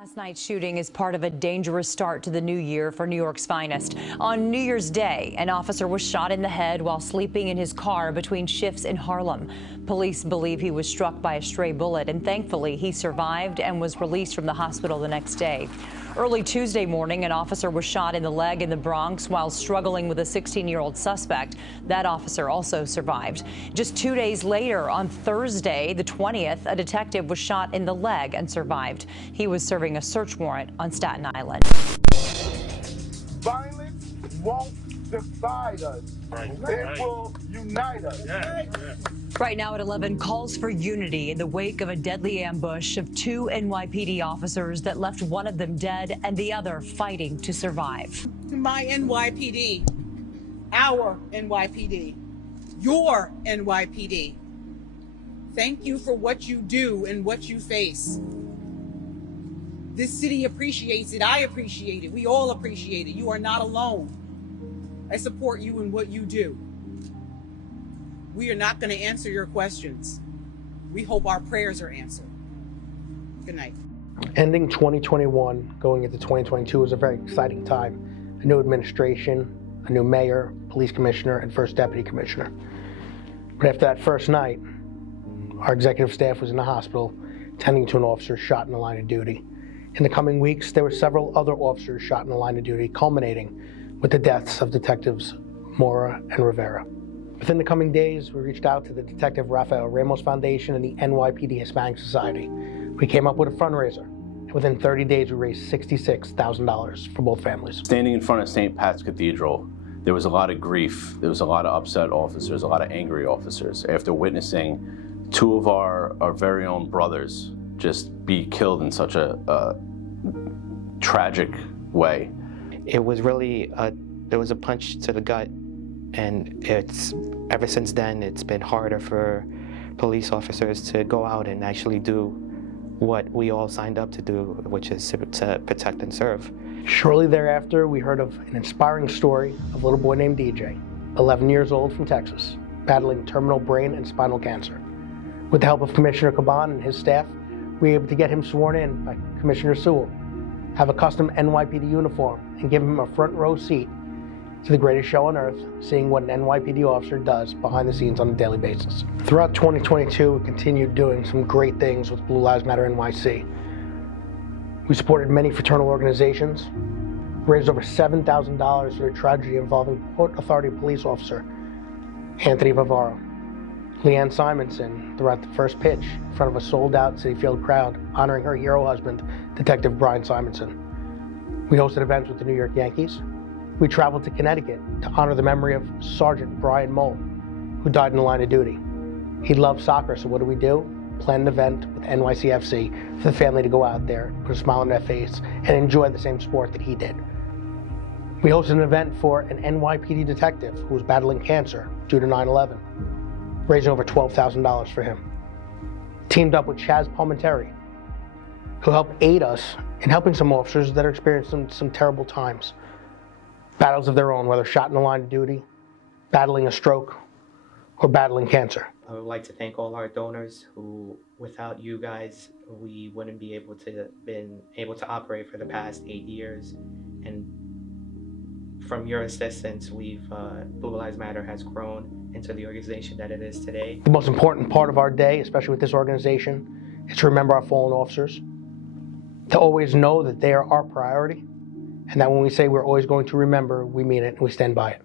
Last night's shooting is part of a dangerous start to the new year for New York's finest. On New Year's Day, an officer was shot in the head while sleeping in his car between shifts in Harlem. Police believe he was struck by a stray bullet, and thankfully he survived and was released from the hospital the next day. Early Tuesday morning, an officer was shot in the leg in the Bronx while struggling with a 16-year-old suspect. That officer also survived. Just 2 days later, on Thursday, the 20th, a detective was shot in the leg and survived. He was serving a search warrant on Staten Island. Violence won't divide us. It will unite us. Right now at 11, calls for unity in the wake of a deadly ambush of two NYPD officers that left one of them dead and the other fighting to survive. To my NYPD, our NYPD, your NYPD, thank you for what you do and what you face. This city appreciates it. I appreciate it. We all appreciate it. You are not alone. I support you in what you do. We are not going to answer your questions. We hope our prayers are answered. Good night. Ending 2021, going into 2022 was a very exciting time. A new administration, a new mayor, police commissioner, and first deputy commissioner. But after that first night, our executive staff was in the hospital tending to an officer shot in the line of duty. In the coming weeks, there were several other officers shot in the line of duty, culminating with the deaths of detectives Mora and Rivera. Within the coming days, we reached out to the Detective Rafael Ramos Foundation and the NYPD Hispanic Society. We came up with a fundraiser, and within 30 days, we raised $66,000 for both families. Standing in front of St. Pat's Cathedral, there was a lot of grief. There was a lot of upset officers, a lot of angry officers, after witnessing two of our very own brothers just be killed in such a tragic way. It was really there was a punch to the gut, and ever since then it's been harder for police officers to go out and actually do what we all signed up to do, which is to protect and serve. Shortly thereafter, we heard of an inspiring story of a little boy named DJ, 11 years old from Texas, battling terminal brain and spinal cancer. With the help of Commissioner Caban and his staff, we were able to get him sworn in by Commissioner Sewell, have a custom NYPD uniform, and give him a front row seat to the greatest show on earth, seeing what an NYPD officer does behind the scenes on a daily basis. Throughout 2022, we continued doing some great things with Blue Lives Matter NYC. We supported many fraternal organizations, raised over $7,000 for a tragedy involving Port Authority police officer Anthony Vivaro. Leanne Simonson threw out the first pitch in front of a sold-out Citi Field crowd, honoring her hero husband, Detective Brian Simonson. We hosted events with the New York Yankees. We traveled to Connecticut to honor the memory of Sergeant Brian Mole, who died in the line of duty. He loved soccer, so what do? Plan an event with NYCFC for the family to go out there, put a smile on their face, and enjoy the same sport that he did. We hosted an event for an NYPD detective who was battling cancer due to 9/11. Raising over $12,000 for him. Teamed up with Chaz Palminteri, who helped aid us in helping some officers that are experiencing some terrible times. Battles of their own, whether shot in the line of duty, battling a stroke, or battling cancer. I would like to thank all our donors who, without you guys, we wouldn't be able to operate for the past 8 years. And from your assistance, Blue Lives Matter has grown into the organization that it is today. The most important part of our day, especially with this organization, is to remember our fallen officers, to always know that they are our priority, and that when we say we're always going to remember, we mean it and we stand by it.